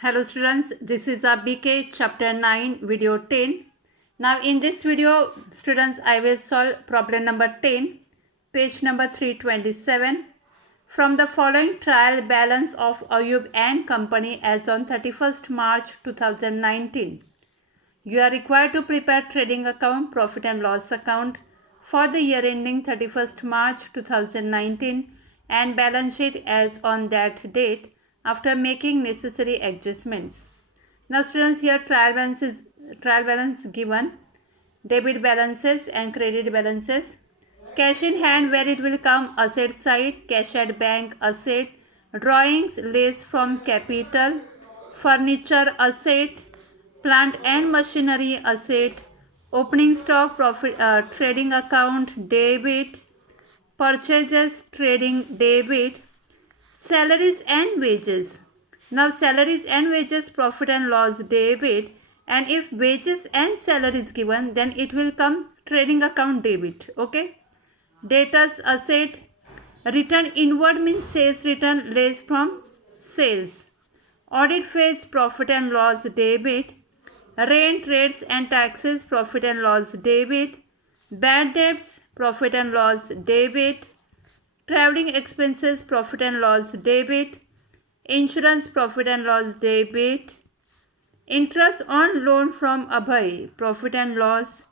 Hello students, this is a BK chapter 9 video 10. Now in this video students I will solve problem number 10, page number 327. From the following trial balance of Ayub and Company as on 31st March 2019. You are required to prepare trading account, profit and loss account for the year ending 31st March 2019 and balance sheet as on that date after making necessary adjustments. Now students, here trial balance given, debit balances and credit balances. Cash in hand, where it will come asset side, cash at bank asset, drawings less from capital, furniture asset, plant and machinery asset, opening stock profit trading account debit, purchases trading debit, salaries and wages. Now salaries and wages profit and loss debit, and if wages and salaries given, then it will come trading account debit. Okay. Debtors asset, return inward means sales return less from sales. Audit phase profit and loss debit. Rent, rates and taxes profit and loss debit. Bad debts profit and loss debit. Traveling expenses profit and loss debit. Insurance profit and loss debit. Interest on loan from Abhay profit and loss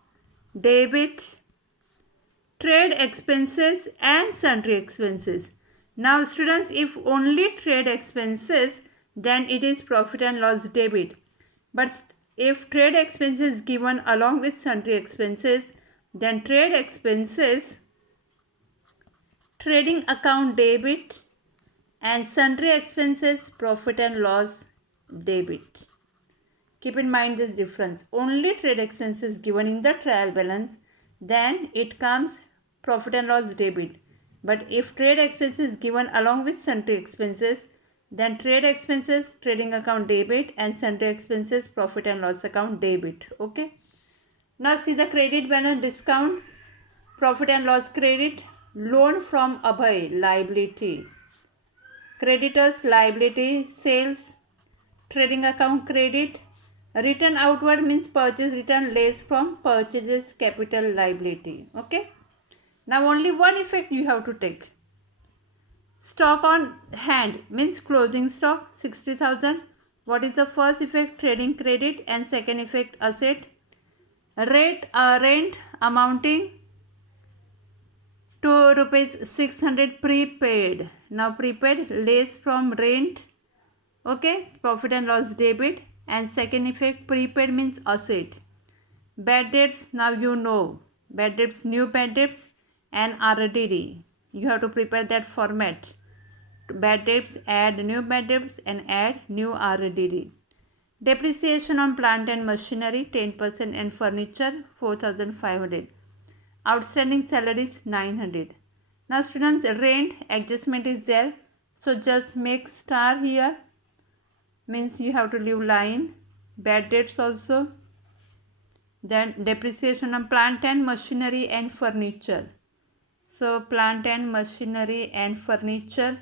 debit. Trade expenses and sundry expenses. Now students, if only trade expenses, then it is profit and loss debit. But if trade expenses given along with sundry expenses, then trade expenses, trading account debit, and sundry expenses profit and loss debit. Keep in mind this difference. Only trade expenses given in the trial balance, then it comes profit and loss debit. But if trade expenses given along with sundry expenses, then trade expenses trading account debit and sundry expenses profit and loss account debit. Okay. Now see the credit balance discount, profit and loss credit, loan from Abhay liability, creditors liability, sales, trading account credit, return outward means purchase return less from purchases capital liability. Okay. Now only one effect you have to take. Stock on hand means closing stock 60,000. What is the first effect? Trading credit, and second effect asset. Rent amounting to rupees 600 prepaid. Now prepaid less from rent. Okay, profit and loss debit. And second effect, prepaid means asset. Bad debts, now you know. Bad debts, new bad debts and RDD. You have to prepare that format. Bad debts, add new bad debts and add new RDD. Depreciation on plant and machinery 10% and furniture 4,500. Outstanding salaries 900. Now students, rent adjustment is there. So just make star here. Means you have to leave line. Bad debts also. Then depreciation on plant and machinery and furniture. So plant and machinery and furniture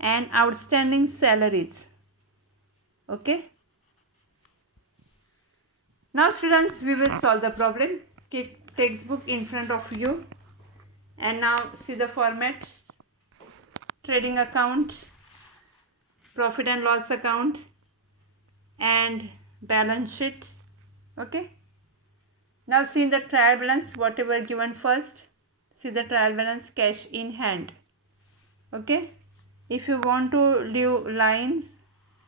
and outstanding salaries. Okay. Now students, we will solve the problem. Keep textbook in front of you. And now see the format. Trading account, profit and loss account and balance sheet. Okay. Now see the trial balance, whatever given first. See the trial balance, cash in hand. Okay. If you want to leave lines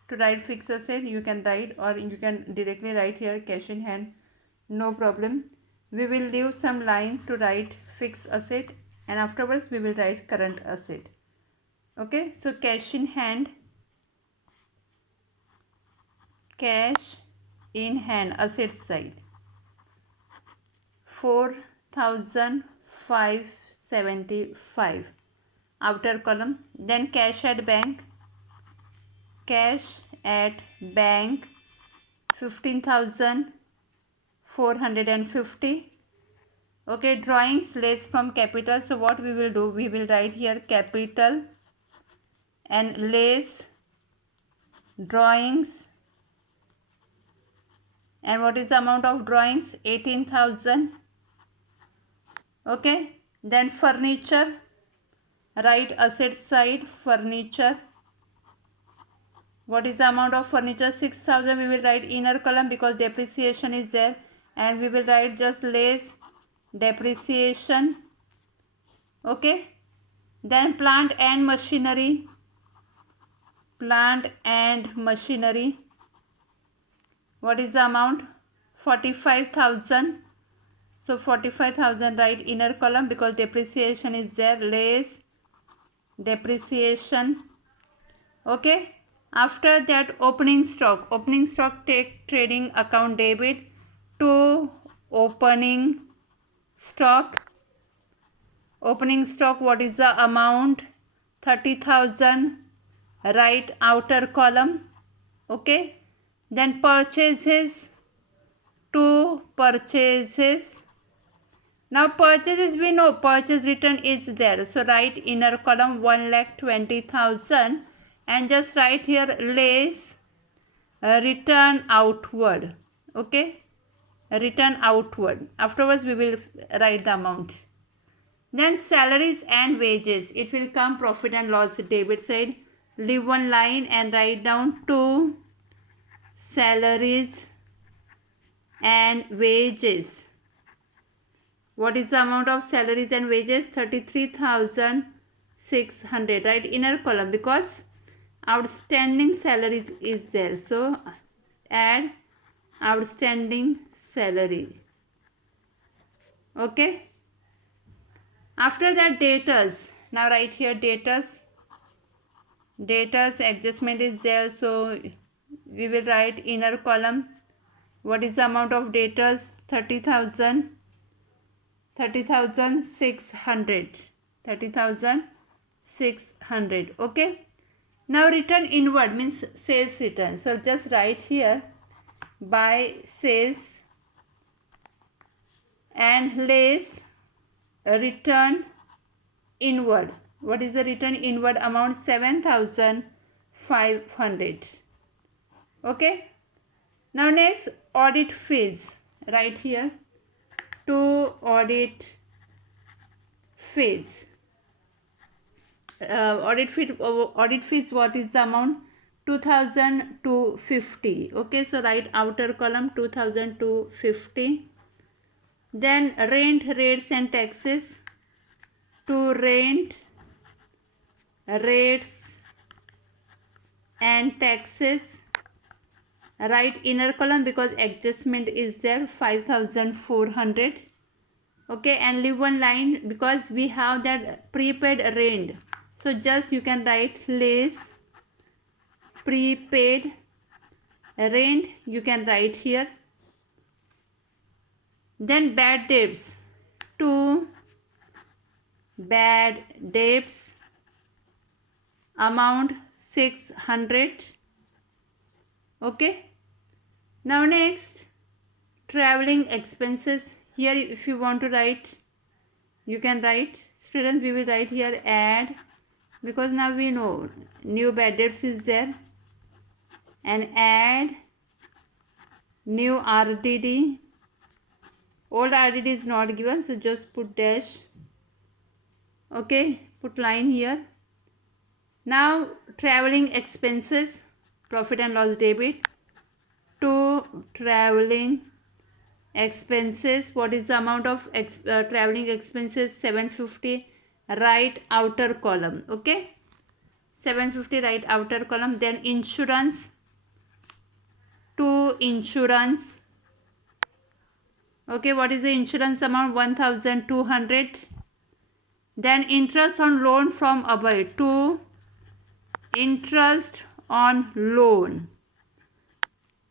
to write fixed asset, you can write, or you can directly write here cash in hand. No problem. We will leave some line to write fixed asset, and afterwards we will write current asset. Okay. So cash in hand, cash in hand, asset side 4,575, outer column. Then cash at bank, 15,450. Okay, drawings less from capital. So what we will do, we will write here capital and less drawings And what is the amount of drawings? 18,000. Okay. Then furniture. Write asset side, furniture. What is the amount of furniture? 6,000. We will write inner column because depreciation is there. And we will write just less depreciation. Okay. Then plant and machinery. Plant and machinery. What is the amount? 45,000. So 45,000 write inner column because depreciation is there. Less depreciation. Okay. After that, opening stock. Opening stock, take trading account debit to opening stock. Opening stock, what is the amount? 30,000. Write outer column. Okay. Then purchases, to purchases. Now purchases, we know purchase return is there. So write inner column 1,20,000 and just write here less return outward. Okay. Return outward. Afterwards we will write the amount. Then salaries and wages. It will come profit and loss debit side. Leave one line and write down to salaries and wages. What is the amount of salaries and wages? 33,600. Right, inner column because outstanding salaries is there. So add outstanding salary. Okay. After that, debtors. Now write here debtors. Debtors adjustment is there. So we will write inner column. What is the amount of debtors? 30,000. 30,600. 30,600. Okay. Now return inward means sales return. So just write here by sales and less return inward. What is the return inward amount? 7,500. Okay. Now next, audit fees. Right here to audit fees. Audit fees, what is the amount? 2,250. Okay, so write outer column 2,250. Then rent, rates and taxes. To rent, rates and taxes. Write inner column because adjustment is there. 5,400. Okay, and leave one line because we have that prepaid rent. So just you can write less prepaid rent. You can write here. Then bad debts. To bad debts amount 600. Okay. Now next, traveling expenses. Here if you want to write, you can write. Students, we will write here add because now we know new bad debts is there, and add new RDD. Old RDD is not given, so just put dash. Okay, put line here. Now traveling expenses, profit and loss debit to traveling expenses. What is the amount of traveling expenses? 750. Write outer column. Okay, 750 write outer column. Then insurance, to insurance. Okay, what is the insurance amount? 1,200. Then interest on loan from above, to interest on loan.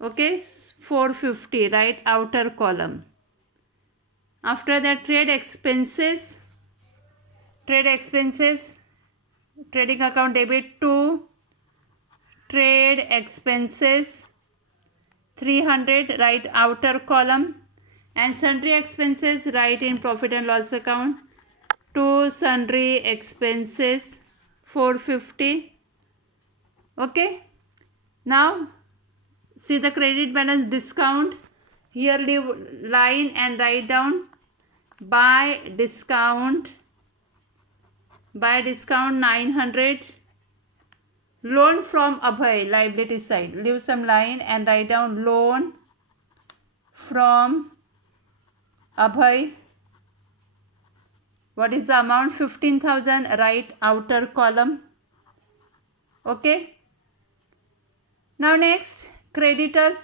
Okay, 450 write outer column. After that, trade expenses. Trade expenses, trading account debit to trade expenses 300 write outer column. And sundry expenses write in profit and loss account to sundry expenses 450. Okay. Now see the credit balance discount. Here leave line and write down by discount 900. Loan from Abhay, liability side. Leave some line and write down loan from Abhay. What is the amount? 15,000. Write outer column. Okay. Now next, creditors.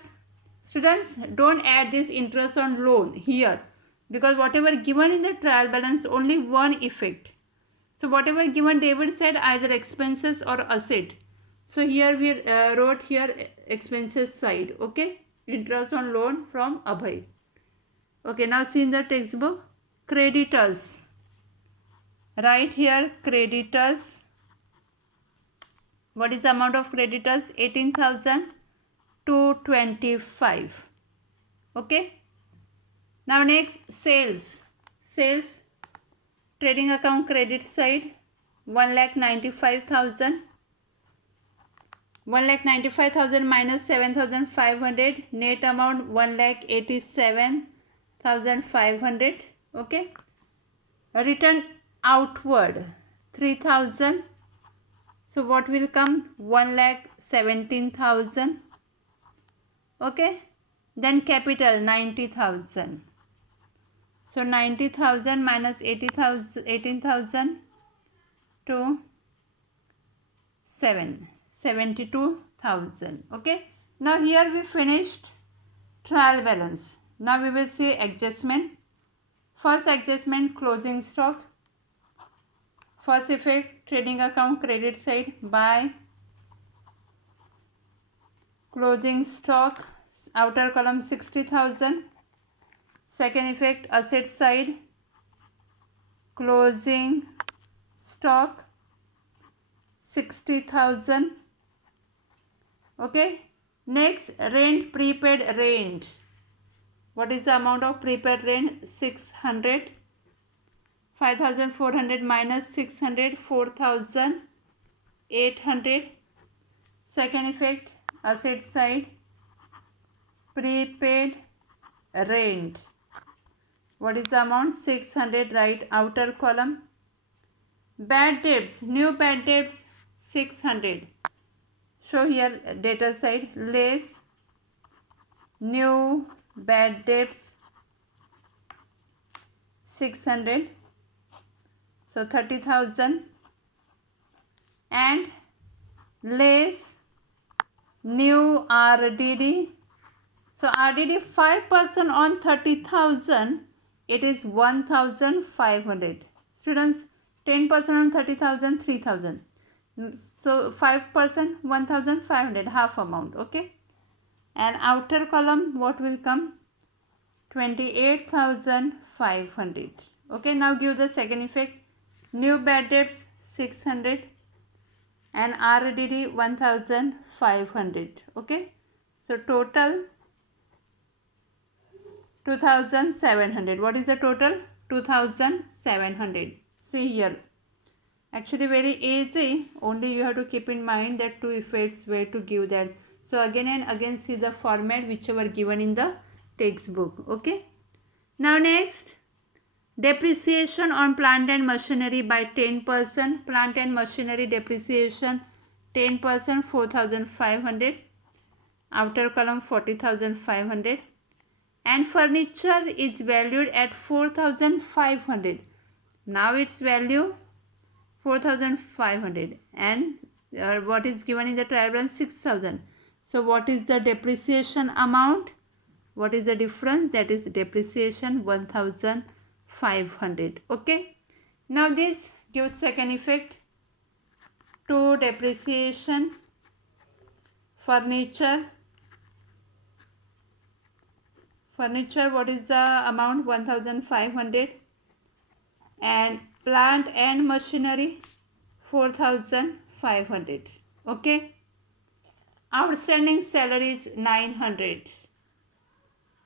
Students, don't add this interest on loan here, because whatever given in the trial balance, only one effect. So whatever given, David said either expenses or asset. So here we wrote here expenses side. Okay. Interest on loan from Abhay. Okay. Now see in the textbook, creditors. Right here creditors. What is the amount of creditors? 18,225. Okay. Now next, sales. Sales, trading account credit side, 1,95,000. 1,95,000 minus 7,500. Net amount 1,87,500. Okay. Return outward 3,000. So what will come? 1,17,000. Okay. Then capital 90,000. So 90,000 minus 18,000 to 72,000. Okay. Now here we finished trial balance. Now we will see adjustment. First adjustment, closing stock. First effect, trading account credit side by closing stock, outer column 60,000. Second effect, asset side, closing stock 60,000. Okay. Next, rent, prepaid rent. What is the amount of prepaid rent? 600. 5,400 minus 600, 4,800. Second effect, asset side, prepaid rent. What is the amount? 600. Right outer column. Bad debts, new bad debts 600. So here data side, less new bad debts 600. So 30,000. And less new RDD. So RDD 5% on 30,000, it is 1,500. Students, 10% on 30,000, 3,000. So 5%, 1,500, half amount. Okay. And outer column, what will come? 28,500. Okay. Now give the second effect. New bad debts 600 and RDD 1,500. Okay. So total 2,700. What is the total? 2,700. See here. Actually very easy. Only you have to keep in mind that two effects where to give that. So again and again see the format whichever given in the textbook. Okay. Now next, depreciation on plant and machinery by 10%. Plant and machinery depreciation 10%, 4,500. Outer column 40,500. And furniture is valued at 4,500. Now its value 4,500. And what is given in the trial balance? 6,000. So what is the depreciation amount? What is the difference? That is depreciation 1,500. Okay. Now this gives second effect. To depreciation, furniture, what is the amount? 1,500. And plant and machinery 4,500. Okay. Outstanding salaries 900.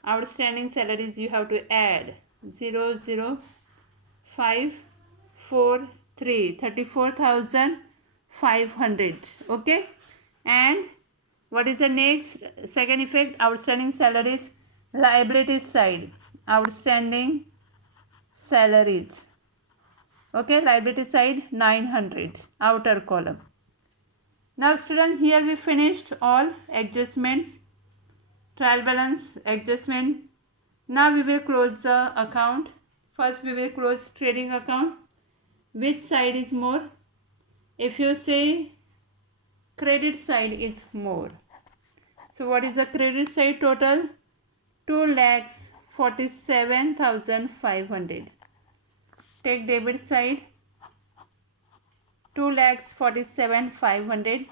Outstanding salaries you have to add 00543, 34,500. Okay. And what is the next second effect? Outstanding salaries liability side, outstanding salaries. Okay, liability side 900, outer column. Now students, here we finished all adjustments, trial balance, adjustment. Now we will close the account. First we will close trading account. Which side is more? If you say credit side is more. So what is the credit side total? 2,47,500. Take debit side 2,47,500.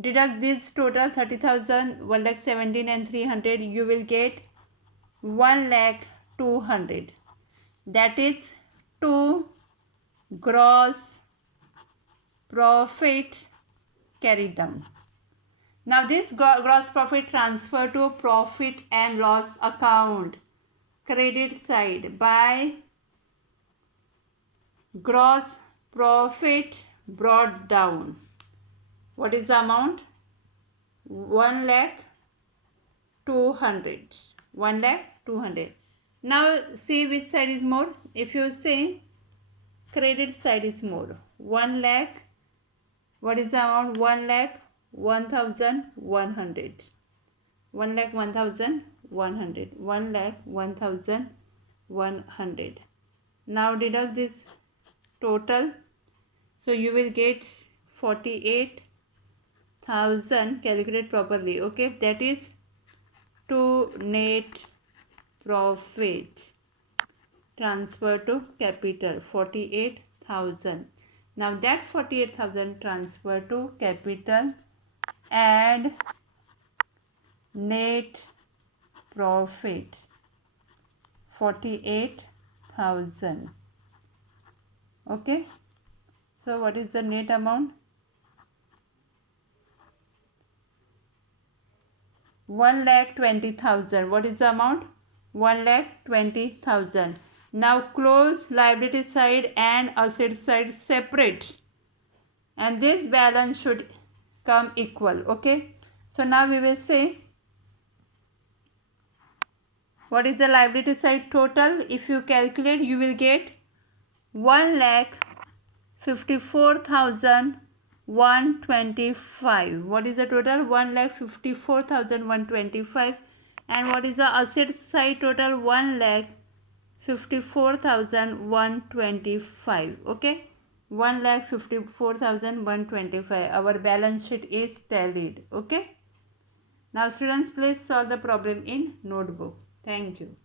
Deduct this total 30,000, 1,17,000 and 300. You will get 1,02,000. That is 2 gross profit carried down. Now this gross profit transfer to profit and loss account, credit side, by gross profit brought down. What is the amount? 1,02,000. 1,02,000. Now see which side is more. If you say credit side is more, 1 lakh. What is the amount? 1,01,100. 1,01,100. 1,01,100. Now deduct this total. So you will get 48,000. Calculate properly. Okay, that is to net profit transfer to capital, 48,000. Now that 48,000 transfer to capital, add net profit 48,000. Okay, so what is the net amount? 1,20,000. What is the amount? 1,20,000. Now close liability side and asset side separate, and this balance should come equal. Okay, so now we will say what is the liability side total. If you calculate, you will get 1,54,125. What is the total? 1,54,125. And what is the asset side total? 1,54,125. Okay, 1,54,125. Our balance sheet is tallied. Okay, now students, please solve the problem in notebook. Thank you.